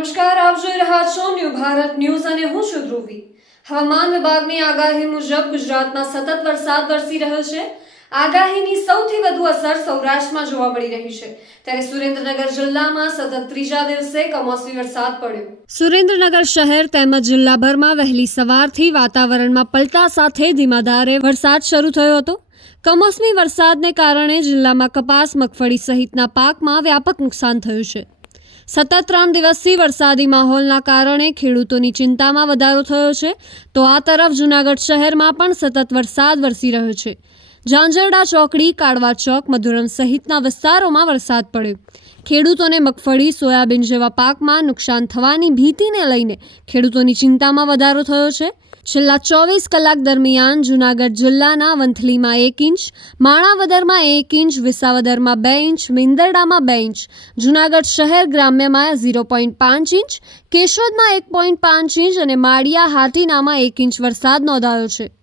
નમસ્કાર, આપ જોઈ રહ્યા છો ન્યૂ ભારત ન્યૂઝ અને હું છું ધ્રુવી. હવામાન વિભાગની આગાહી મુજબ ગુજરાતમાં સતત વરસાદ વરસી રહ્યો છે. આગાહીની સૌથી વધુ અસર સૌરાષ્ટ્રમાં જોવા મળી રહી છે. ત્યારે સુરેન્દ્રનગર જિલ્લામાં સતત ત્રીજા દિવસે કમોસમી વરસાદ પડ્યો. સુરેન્દ્રનગર શહેર તેમજ જિલ્લાભરમાં વહેલી સવારથી વાતાવરણમાં પલટા સાથે ધીમા ધારે વરસાદ શરૂ થયો હતો. કમોસમી વરસાદને કારણે જિલ્લામાં કપાસ, મગફળી સહિતના પાકમાં વ્યાપક નુકસાન થયું છે. સતત ત્રણ દિવસથી વરસાદી માહોલના કારણે ખેડૂતોની ચિંતામાં વધારો થયો છે. તો આ તરફ જૂનાગઢ શહેરમાં પણ સતત વરસાદ વરસી રહ્યો છે. ઝાંઝરડા ચોકડી, કાળવા ચોક, મધુરમ સહિતના વિસ્તારોમાં વરસાદ પડ્યો. ખેડૂતોને મગફળી, સોયાબીન જેવા પાકમાં નુકસાન થવાની ભીતિને લઈને ખેડૂતોની ચિંતામાં વધારો થયો છે. છેલ્લા ચોવીસ કલાક દરમિયાન જૂનાગઢ જિલ્લાના વંથલીમાં એક ઇંચ, માણાવદરમાં એક ઇંચ, વિસાવદરમાં બે ઇંચ, મિંદરડામાં બે ઇંચ, જૂનાગઢ શહેર ગ્રામ્યમાં ઝીરો પોઈન્ટ પાંચ ઇંચ, કેશોદમાં એક પોઈન્ટ પાંચ ઇંચ અને માળિયા હાટીનામાં એક ઇંચ વરસાદ નોંધાયો છે.